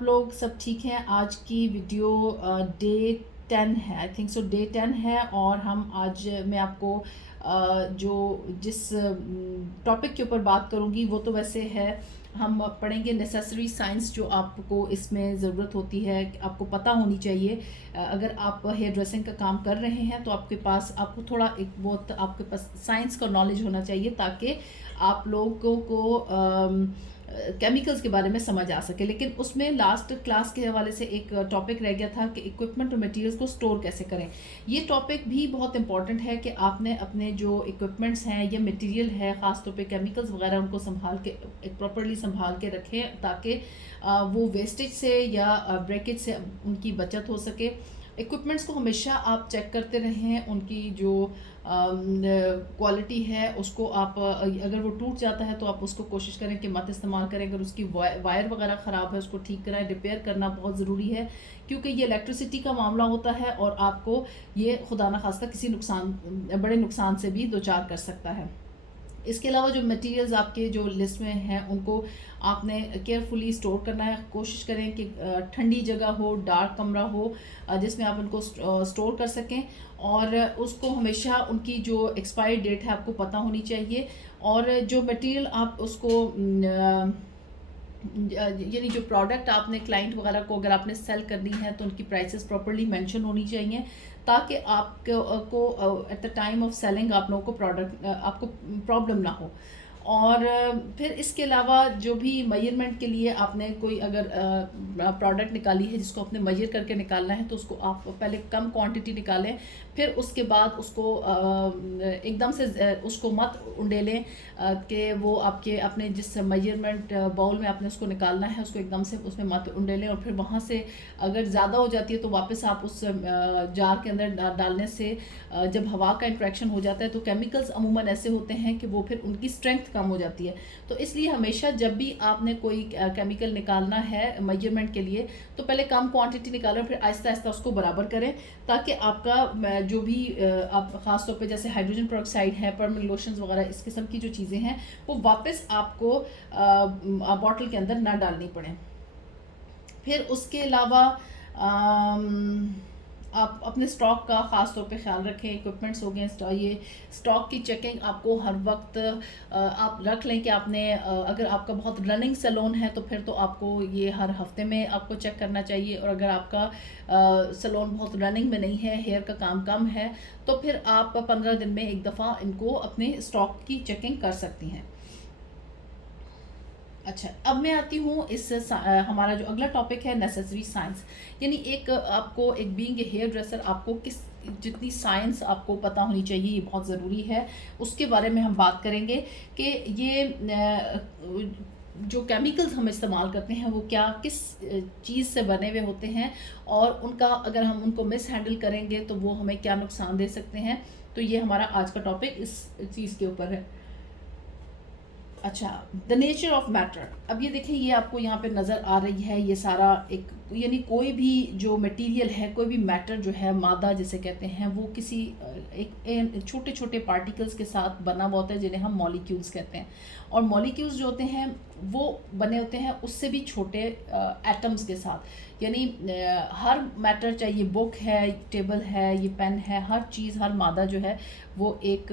आप लोग सब ठीक हैं? आज की वीडियो डे 10 है, आई थिंक सो डे 10 है। और हम आज मैं आपको जो जिस टॉपिक के ऊपर बात करूंगी वो तो वैसे है, हम पढ़ेंगे नेसेसरी साइंस जो आपको इसमें ज़रूरत होती है, आपको पता होनी चाहिए। अगर आप हेयर ड्रेसिंग का काम कर रहे हैं तो आपको थोड़ा एक बहुत आपके पास साइंस का नॉलेज होना चाहिए, ताकि आप लोगों को केमिकल्स के बारे में समझ आ सके। लेकिन उसमें लास्ट क्लास के हवाले से एक टॉपिक रह गया था कि इक्विपमेंट और मटेरियल्स को स्टोर कैसे करें। ये टॉपिक भी बहुत इंपॉर्टेंट है कि आपने अपने जो इक्विपमेंट्स हैं या मटेरियल है, ख़ासतौर पे केमिकल्स वगैरह, उनको संभाल के एक प्रॉपरली संभाल के रखें, ताकि वो वेस्टेज से या ब्रेकेज से उनकी बचत हो सके। इक्विपमेंट्स को हमेशा आप चेक करते रहें, उनकी जो क्वालिटी है उसको आप अगर वो टूट जाता है तो आप उसको कोशिश करें कि मत इस्तेमाल करें। अगर उसकी वायर वगैरह ख़राब है उसको ठीक कराएं, रिपेयर करना बहुत ज़रूरी है, क्योंकि ये इलेक्ट्रिसिटी का मामला होता है और आपको ये खुदा न खास्ता किसी बड़े नुकसान से भी दो चार कर सकता है। इसके अलावा जो मटेरियल्स आपके जो लिस्ट में हैं उनको आपने केयरफुली स्टोर करना है। कोशिश करें कि ठंडी जगह हो, डार्क कमरा हो, जिसमें आप उनको स्टोर कर सकें। और उसको हमेशा उनकी जो एक्सपायरी डेट है आपको पता होनी चाहिए। और जो मटेरियल आप उसको यानी जो प्रोडक्ट आपने क्लाइंट वगैरह को अगर आपने सेल करनी है तो उनकी प्राइसेस प्रॉपर्ली मेंशन होनी चाहिए, ताकि आपको at the time of selling आप लोगों को प्रोडक्ट आपको प्रॉब्लम ना हो। और फिर इसके अलावा जो भी मेजरमेंट के लिए आपने कोई अगर प्रोडक्ट निकाली है जिसको आपने मेजर करके निकालना है, तो उसको आप पहले कम क्वांटिटी निकालें, फिर उसके बाद उसको एकदम से उसको मत उंडेलें कि वो आपके अपने जिस मेजरमेंट बाउल में आपने उसको निकालना है उसको एकदम से उसमें मत उंडेलें। और फिर वहाँ से अगर ज़्यादा हो जाती है तो वापस आप उस जार के अंदर डालने से जब हवा का इंट्रैक्शन हो जाता है तो केमिकल्स अमूमन ऐसे होते हैं कि वो फिर उनकी स्ट्रेंथ कम हो जाती है। तो इसलिए हमेशा जब भी आपने कोई केमिकल निकालना है मेजरमेंट के लिए, तो पहले कम क्वांटिटी निकालें, फिर आहिस्ता आहिस्ता उसको बराबर करें, ताकि आपका जो भी आप ख़ास तौर पे जैसे हाइड्रोजन पेरोक्साइड है, परमानेंट लोशंस वगैरह, इस किस्म की जो चीज़ें हैं वो वापस आपको बॉटल के अंदर ना डालनी पड़े। फिर उसके अलावा आप अपने स्टॉक का ख़ास तौर पे ख्याल रखें। इक्विपमेंट्स हो गए, ये स्टॉक की चेकिंग आपको हर वक्त आप रख लें कि आपने अगर आपका बहुत रनिंग सैलून है तो फिर तो आपको ये हर हफ्ते में आपको चेक करना चाहिए। और अगर आपका सैलून बहुत रनिंग में नहीं है, हेयर का काम कम है, तो फिर आप 15 दिन में एक दफ़ा इनको अपने स्टॉक की चेकिंग कर सकती हैं। अच्छा, अब मैं आती हूँ हमारा जो अगला टॉपिक है नेसेसरी साइंस, यानी एक आपको एक बीइंग ए हेयर ड्रेसर आपको किस जितनी साइंस आपको पता होनी चाहिए, ये बहुत ज़रूरी है। उसके बारे में हम बात करेंगे कि ये जो केमिकल्स हम इस्तेमाल करते हैं वो क्या किस चीज़ से बने हुए होते हैं, और उनका अगर हम उनको मिस हैंडल करेंगे तो वो हमें क्या नुकसान दे सकते हैं। तो ये हमारा आज का टॉपिक इस चीज़ के ऊपर है। अच्छा, द नेचर ऑफ मैटर। अब ये देखिए, ये आपको यहाँ पे नज़र आ रही है, ये सारा एक यानी कोई भी जो मटेरियल है, कोई भी मैटर जो है, मादा जिसे कहते हैं, वो किसी एक छोटे छोटे पार्टिकल्स के साथ बना हुआ होता है जिन्हें हम मॉलिक्यूल्स कहते हैं। और मॉलिक्यूल्स जो होते हैं वो बने होते हैं उससे भी छोटे एटम्स के साथ। यानी हर मैटर, चाहे ये बुक है, टेबल है, ये पेन है, हर चीज़, हर मादा जो है वो एक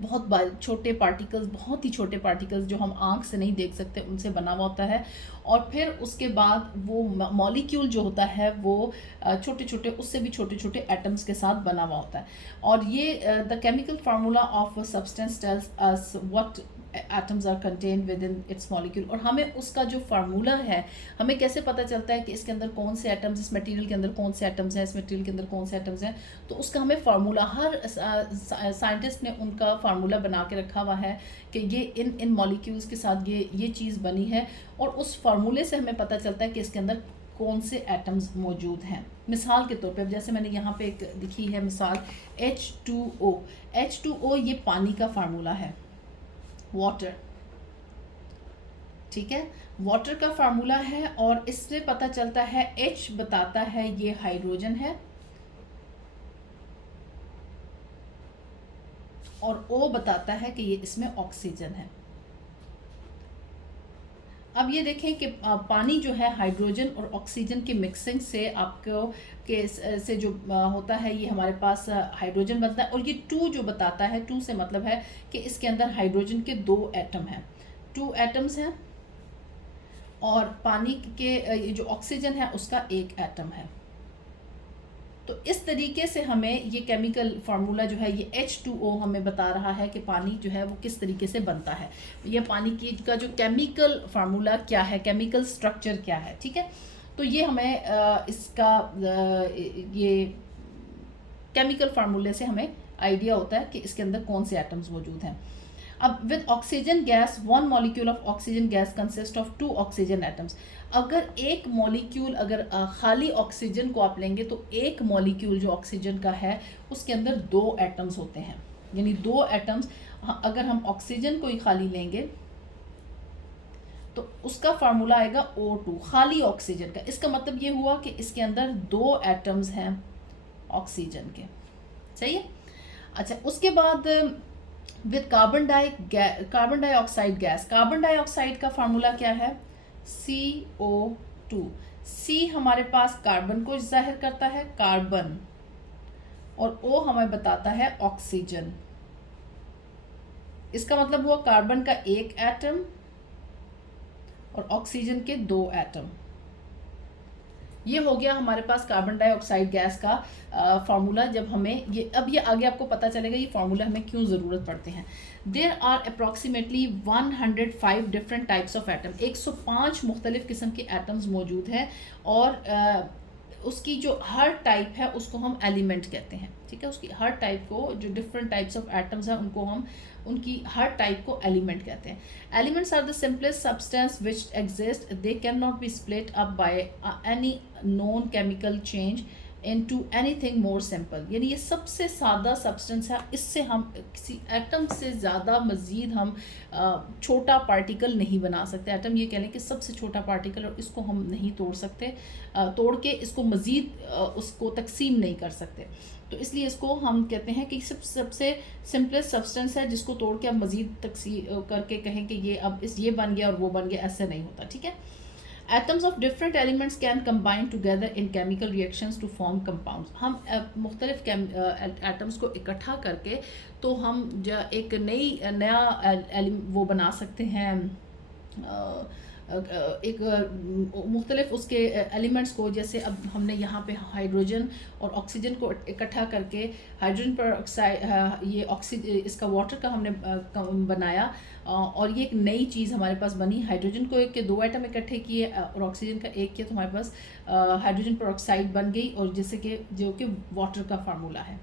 बहुत छोटे पार्टिकल्स, बहुत ही छोटे पार्टिकल्स जो हम आंख से नहीं देख सकते, उनसे बना हुआ होता है। और फिर उसके बाद वो मॉलिक्यूल जो होता है वो छोटे छोटे, उससे भी छोटे छोटे एटम्स के साथ बना हुआ होता है। और ये the chemical formula of substance tells us what atoms are contained within its molecule. और हमें उसका जो फार्मूला है, हमें कैसे पता चलता है कि इसके अंदर कौन से एटम्स, इस मटेरियल के अंदर कौन से एटम्स हैं, इस मटेरियल के अंदर कौन से एटम्स हैं, तो उसका हमें फार्मूला, हर साइंटिस्ट ने उनका फार्मूला बना के रखा हुआ है कि ये इन मॉलिक्यूल्स के साथ ये चीज़ बनी है। और उस फार्मूले से हमें पता चलता है कि इसके अंदर कौन से एटम्स मौजूद हैं। मिसाल के तौर पे, अब जैसे मैंने यहाँ पे एक लिखी है मिसाल, H2O। H2O ये पानी का फार्मूला है, वाटर, ठीक है, वाटर का फार्मूला है। और इससे पता चलता है, H बताता है ये हाइड्रोजन है, और O बताता है कि ये इसमें ऑक्सीजन है। अब ये देखें कि पानी जो है हाइड्रोजन और ऑक्सीजन की मिक्सिंग से आपको के से जो होता है, ये हमारे पास हाइड्रोजन बनता है। और ये टू जो बताता है, टू से मतलब है कि इसके अंदर हाइड्रोजन के 2 एटम हैं, 2 एटम्स हैं, और पानी के ये जो ऑक्सीजन है उसका 1 एटम है। तो इस तरीके से हमें ये केमिकल फार्मूला जो है, ये H2O हमें बता रहा है कि पानी जो है वो किस तरीके से बनता है, ये पानी की का जो केमिकल फार्मूला क्या है, केमिकल स्ट्रक्चर क्या है। ठीक है, तो ये हमें इसका ये केमिकल फार्मूले से हमें आइडिया होता है कि इसके अंदर कौन से एटम्स मौजूद हैं। अब with oxygen gas, 1 molecule of oxygen gas consist of 2 oxygen atoms. अगर एक मॉलिक्यूल, अगर खाली ऑक्सीजन को आप लेंगे तो एक मॉलिक्यूल जो ऑक्सीजन का है उसके अंदर 2 एटम्स होते हैं, यानी 2 एटम्स। अगर हम ऑक्सीजन को ही खाली लेंगे तो उसका फार्मूला आएगा O2, खाली ऑक्सीजन का। इसका मतलब ये हुआ कि इसके अंदर 2 एटम्स हैं ऑक्सीजन के। सही है। अच्छा, उसके बाद with carbon dioxide gas, carbon dioxide का फार्मूला क्या है, CO2। C हमारे पास कार्बन को जाहिर करता है, कार्बन, और O हमें बताता है ऑक्सीजन। इसका मतलब हुआ कार्बन का 1 एटम और ऑक्सीजन के 2 एटम। ये हो गया हमारे पास कार्बन डाइऑक्साइड गैस का फार्मूला। जब हमें ये, अब ये आगे आपको पता चलेगा ये फार्मूला हमें क्यों ज़रूरत पड़ते हैं। There are approximately 105 different types of atom, 105 मुख्तलिफ किस्म के एटम्स मौजूद हैं, और उसकी जो हर टाइप है उसको हम एलिमेंट कहते हैं। ठीक है, उसकी हर टाइप को, जो डिफरेंट टाइप्स ऑफ एटम्स हैं उनको हम, उनकी हर टाइप को एलिमेंट कहते हैं। Elements are the simplest substance which exist, they can not be split up by any known chemical change into anything more simple. यानी ये सबसे सादा सब्सटेंस है, इससे हम किसी एटम से ज़्यादा मज़ीद हम छोटा पार्टिकल नहीं बना सकते। एटम ये कह लें कि सबसे छोटा पार्टिकल, और इसको हम नहीं तोड़ सकते, तोड़ के इसको मज़ीद उसको तकसीम नहीं कर सकते। तो इसलिए इसको हम कहते हैं कि सबसे सिंपलेस्ट सब्सटेंस है, जिसको तोड़ के हम मज़ीद तकसीम करके कहें कि ये अब ये बन गया और वो बन गया, ऐसे नहीं होता। ठीक है। Atoms of different elements can combine together in chemical reactions to form compounds। हम मुख्तलिफ एटम्स को इकट्ठा करके तो हम एक नया वो बना सकते हैं, एक मुख्तलिफ उसके एलिमेंट्स को। जैसे अब हमने यहाँ पे हाइड्रोजन और ऑक्सीजन को इकट्ठा करके हाइड्रोजन पर ऑक्साइड, ये इसका वाटर का हमने बनाया, और ये एक नई चीज़ हमारे पास बनी। हाइड्रोजन को एक के 2 एटम इकट्ठे किए और ऑक्सीजन का 1 किया, तो हमारे पास हाइड्रोजन पर ऑक्साइड बन गई, और जैसे कि जो कि वाटर का फार्मूला है।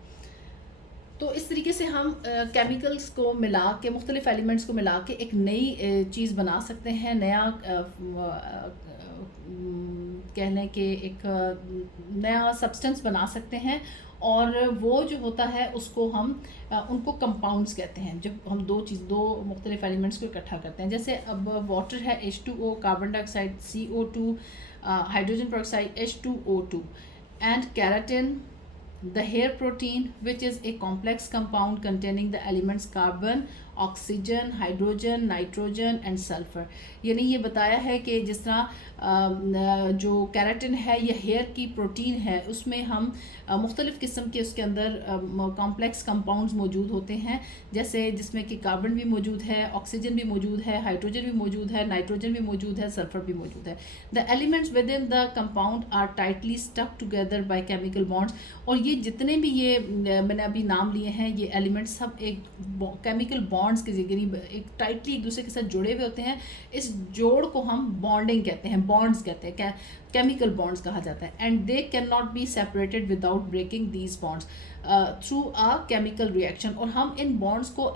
तो इस तरीके से हम केमिकल्स को मिला के, मुख्तलिफ एलिमेंट्स को मिला के एक नई चीज़ बना सकते हैं, नया कह लें कि एक नया सब्सटेंस बना सकते हैं। और वो जो होता है उसको हम उनको कंपाउंड्स कहते हैं, जब हम दो मुख्तलिफ एलिमेंट्स को इकट्ठा करते हैं। जैसे अब वाटर है H2O, carbon dioxide CO2, hydrogen peroxide H2O2, and keratin, the hair protein, which is a complex compound containing the elements carbon, oxygen, hydrogen, nitrogen and sulphur. यानी ये बताया है कि जिस तरह जो केराटिन है ये हेयर की प्रोटीन है, उसमें हम मुख्तलिफ़ किस्म के उसके अंदर कॉम्प्लेक्स कंपाउंड्स मौजूद होते हैं, जैसे जिसमें कि कार्बन भी मौजूद है, ऑक्सीजन भी मौजूद है, हाइड्रोजन भी मौजूद है, नाइट्रोजन भी मौजूद है, सल्फ़र भी मौजूद है। The elements within the compound are tightly stuck together by chemical bonds. और ये जितने भी ये मैंने अभी नाम लिए हैं, ये एलिमेंट्स सब एक केमिकल बॉन्ड्स के जरिए एक टाइटली एक दूसरे के साथ जुड़े हुए होते हैं। इस जोड़ को हम बॉन्डिंग कहते हैं, बॉन्ड्स कहते हैं, केमिकल बॉन्ड्स कहा जाता है। And they can not be separated without breaking these bonds through a chemical reaction. और हम इन बॉन्ड्स को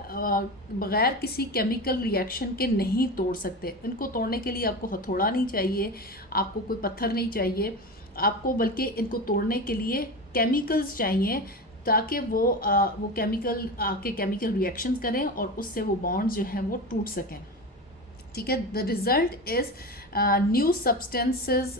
बग़ैर किसी केमिकल रिएक्शन के नहीं तोड़ सकते। इनको तोड़ने के लिए आपको हथौड़ा नहीं चाहिए, आपको कोई पत्थर नहीं चाहिए आपको, बल्कि इनको तोड़ने के लिए केमिकल्स चाहिए, ताकि वो केमिकल आके केमिकल रिएक्शंस करें और उससे वो बॉन्ड्स जो हैं वो टूट सकें। ठीक है। The result is new substances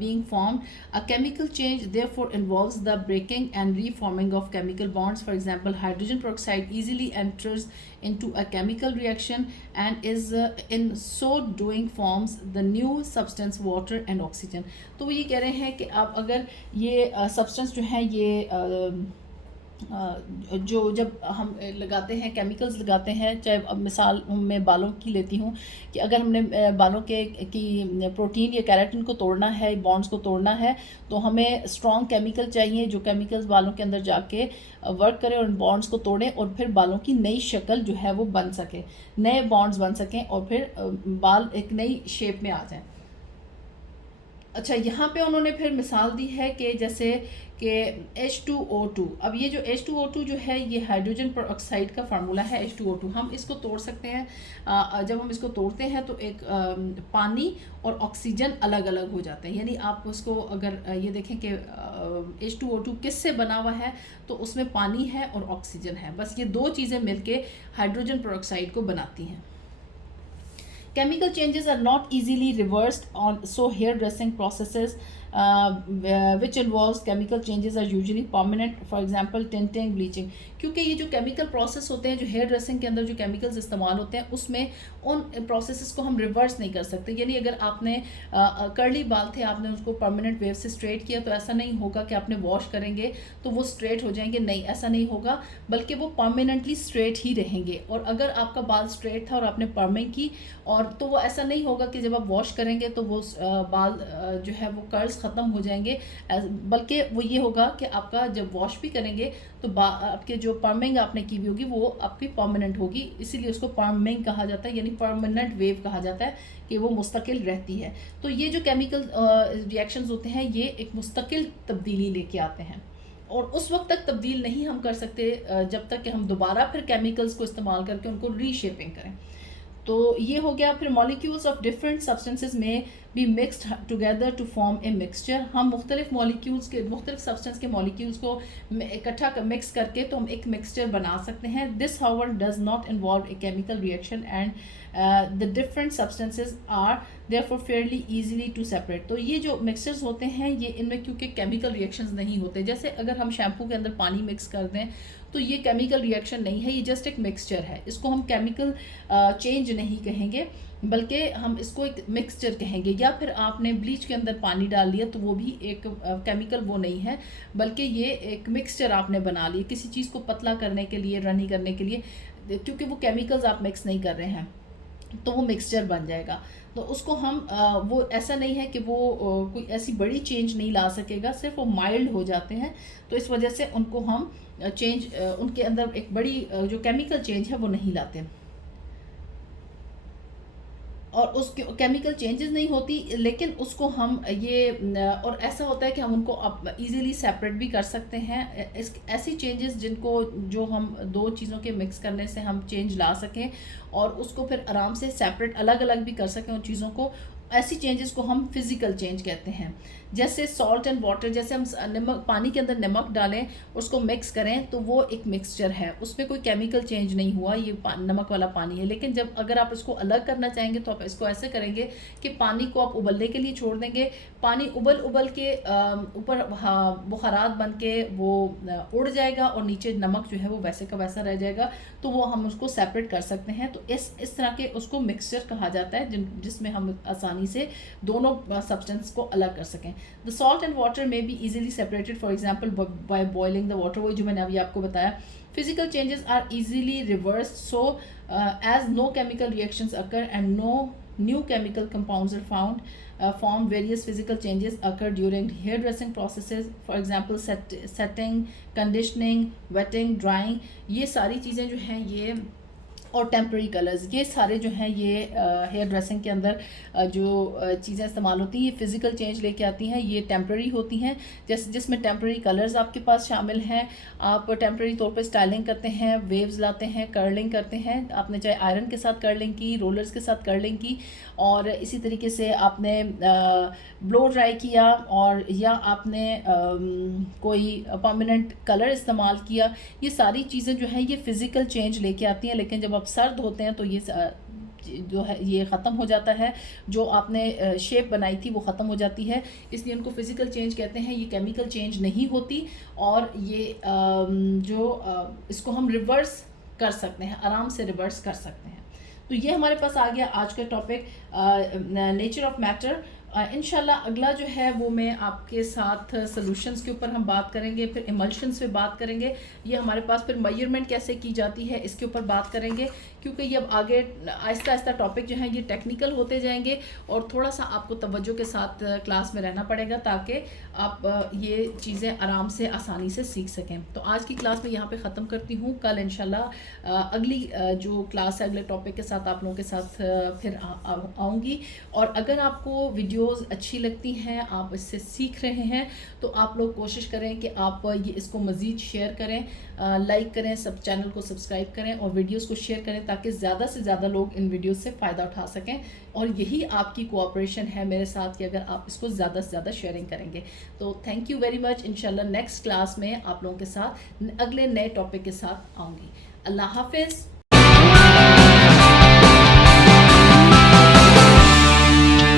being formed. A chemical change therefore involves the breaking and reforming of chemical bonds. For example, hydrogen peroxide easily enters into a chemical reaction and is in so doing forms the new substance water and oxygen. तो वो ये कह रहे हैं कि आप अगर ये substance जो है ये जो जब हम लगाते हैं केमिकल्स लगाते हैं, चाहे अब मिसाल मैं बालों की लेती हूँ कि अगर हमने बालों के की प्रोटीन या केराटिन को तोड़ना है, बॉन्ड्स को तोड़ना है, तो हमें स्ट्रॉन्ग केमिकल चाहिए जो केमिकल्स बालों के अंदर जाके वर्क करें और बॉन्ड्स को तोड़ें और फिर बालों की नई शक्ल जो है वो बन सके, नए बॉन्ड्स बन सकें और फिर बाल एक नई शेप में आ जाएं। अच्छा, यहाँ पे उन्होंने फिर मिसाल दी है कि जैसे कि H2O2। अब ये जो H2O2 जो है ये हाइड्रोजन पेरोक्साइड का फार्मूला है H2O2। हम इसको तोड़ सकते हैं। जब हम इसको तोड़ते हैं तो एक पानी और ऑक्सीजन अलग अलग हो जाते हैं। यानी आप उसको अगर ये देखें कि H2O2 किससे बना हुआ है, तो उसमें पानी है और ऑक्सीजन है। बस ये दो चीज़ें मिलके हाइड्रोजन पेरोक्साइड को बनाती हैं। Chemical changes are not easily reversed on so hairdressing processes which involves chemical changes are usually permanent. For example, tinting, bleaching. क्योंकि ये जो केमिकल प्रोसेस होते हैं, जो हेयर ड्रेसिंग के अंदर जो केमिकल्स इस्तेमाल होते हैं, उसमें उन प्रोसेसेस को हम रिवर्स नहीं कर सकते। यानी अगर आपने कर्ली बाल थे, आपने उसको परमानेंट वेव से स्ट्रेट किया, तो ऐसा नहीं होगा कि आपने वॉश करेंगे तो वो स्ट्रेट हो जाएंगे। नहीं, ऐसा नहीं होगा, बल्कि वो परमानेंटली स्ट्रेट ही रहेंगे। और अगर आपका बाल स्ट्रेट था और आपने पर्मिंग की, और तो वो ऐसा नहीं होगा कि जब आप वॉश करेंगे तो वो बाल जो है वो कर्ल्स ख़त्म हो जाएंगे, बल्कि वो ये होगा कि आपका जब वॉश भी करेंगे तो आपके जो पर्मिंग आपने की हुई होगी वो आपकी परमानेंट होगी। इसीलिए उसको पर्मिंग कहा जाता है, यानी परमानेंट वेव कहा जाता है कि वो मुस्तकिल रहती है। तो ये जो केमिकल रिएक्शंस होते हैं ये एक मुस्तकिल तब्दीली लेके आते हैं, और उस वक्त तक तब्दील नहीं हम कर सकते जब तक कि हम दोबारा फिर केमिकल्स को इस्तेमाल करके उनको रीशेपिंग करें। तो ये हो गया। फिर मॉलिक्यूल्स ऑफ डिफरेंट सब्सटेंसेस में be mixed together to form a mixture. हम मुख्तलिफ मॉलिक्यूल्स के, मुख्तलिफ सब्सटेंस के मॉलिक्यूल्स को इकट्ठा मिक्स करके तो हम एक मिक्सचर बना सकते हैं। This however does not involve a chemical reaction and the different substances are therefore fairly easily to separate. तो ये जो मिक्सचर्स होते हैं ये इनमें क्योंकि केमिकल रिएक्शंस नहीं होते। जैसे अगर हम शैम्पू के अंदर पानी मिक्स कर दें तो ये केमिकल रिएक्शन नहीं है, ये जस्ट एक मिक्सचर है। इसको हम केमिकल चेंज नहीं कहेंगे, बल्कि हम इसको एक मिक्सचर कहेंगे। या फिर आपने ब्लीच के अंदर पानी डाल लिया तो वो भी एक केमिकल वो नहीं है, बल्कि ये एक मिक्सचर आपने बना लिया किसी चीज़ को पतला करने के लिए, रनी करने के लिए, क्योंकि वो केमिकल्स आप मिक्स नहीं कर रहे हैं तो वो मिक्सचर बन जाएगा। तो उसको हम वो ऐसा नहीं है कि वो कोई ऐसी बड़ी चेंज नहीं ला सकेगा, सिर्फ वो माइल्ड हो जाते हैं। तो इस वजह से उनको हम चेंज, उनके अंदर एक बड़ी जो केमिकल चेंज है वो नहीं लाते, और उसके केमिकल चेंजेस नहीं होती, लेकिन उसको हम ये और ऐसा होता है कि हम उनको अब इजीली सेपरेट भी कर सकते हैं। ऐसी चेंजेस जिनको जो हम दो चीज़ों के मिक्स करने से हम चेंज ला सकें और उसको फिर आराम से सेपरेट अलग अलग भी कर सकें उन चीज़ों को, ऐसी चेंजेस को हम फिज़िकल चेंज कहते हैं। जैसे सॉल्ट एंड वाटर, जैसे हम नमक, पानी के अंदर नमक डालें, उसको मिक्स करें तो वो एक मिक्सचर है, उसमें कोई केमिकल चेंज नहीं हुआ, ये नमक वाला पानी है। लेकिन जब अगर आप इसको अलग करना चाहेंगे तो आप इसको ऐसे करेंगे कि पानी को आप उबलने के लिए छोड़ देंगे, पानी उबल के ऊपर बुखारात बन के वो उड़ जाएगा और नीचे नमक जो है वो वैसे का वैसा रह जाएगा, तो वो हम उसको सेपरेट कर सकते हैं। तो इस तरह के उसको मिक्सचर कहा जाता है जिसमें हम आसानी से दोनों सब्सटेंस को अलग कर सकें। The salt and water may be easily separated, for example, by boiling the water, वही जो मैंने अभी आपको बताया। Physical changes are easily reversed, so as no chemical reactions occur and no new chemical compounds are formed, various physical changes occur during hairdressing processes, for example, setting, conditioning, wetting, drying। ये सारी चीज़ें जो हैं ये, और temporary colours, ये सारे जो हैं ये हेयर ड्रेसिंग के अंदर जो चीज़ें इस्तेमाल होती हैं ये फ़िज़िकल चेंज लेके आती हैं, ये टेम्पररी होती हैं। जैसे जिसमें टेम्पररी कलर्स आपके पास शामिल हैं, आप टेम्पररी तौर पे स्टाइलिंग करते हैं, वेव्स लाते हैं, कर्लिंग करते हैं। आपने चाहे आयरन के साथ कर्लिंग की, रोलर्स के साथ कर्लिंग की, और इसी तरीके से आपने ब्लो ड्राई किया, और या आपने कोई परमानेंट कलर इस्तेमाल किया। ये सारी चीज़ें जो हैं ये फ़िज़िकल चेंज लेके आती हैं। लेकिन जब आप सर्द होते हैं तो ये जो है ये ख़त्म हो जाता है, जो आपने शेप बनाई थी वो ख़त्म हो जाती है। इसलिए उनको फ़िज़िकल चेंज कहते हैं, ये केमिकल चेंज नहीं होती। और ये इसको हम रिवर्स कर सकते हैं, आराम से रिवर्स कर सकते हैं। तो ये हमारे पास आ गया आज का टॉपिक नेचर ऑफ मैटर। इंशाल्लाह अगला जो है वो मैं आपके साथ सॉल्यूशंस के ऊपर हम बात करेंगे, फिर इमल्शंस पे बात करेंगे। ये हमारे पास फिर मेजरमेंट कैसे की जाती है इसके ऊपर बात करेंगे, क्योंकि ये अब आगे आहिस्ता आहिस्ता टॉपिक जो है ये टेक्निकल होते जाएंगे और थोड़ा सा आपको तवज्जो के साथ क्लास में रहना पड़ेगा ताकि आप ये चीज़ें आराम से आसानी से सीख सकें। तो आज की क्लास में यहाँ पे ख़त्म करती हूँ। कल इंशाल्लाह अगली जो क्लास है अगले टॉपिक के साथ आप लोगों के साथ फिर आऊँगी। और अगर आपको वीडियोज़ अच्छी लगती हैं, आप इससे सीख रहे हैं, तो आप लोग कोशिश करें कि आप ये इसको मज़ीद शेयर करें, लाइक करें, सब चैनल को सब्सक्राइब करें और वीडियोस को शेयर करें ताकि ज़्यादा से ज़्यादा लोग इन वीडियोस से फ़ायदा उठा सकें। और यही आपकी कोऑपरेशन है मेरे साथ कि अगर आप इसको ज़्यादा से ज़्यादा शेयरिंग करेंगे। तो थैंक यू वेरी मच। इंशाल्लाह नेक्स्ट क्लास में आप लोगों के साथ अगले नए टॉपिक के साथ आऊँगी। अल्लाह हाफिज़।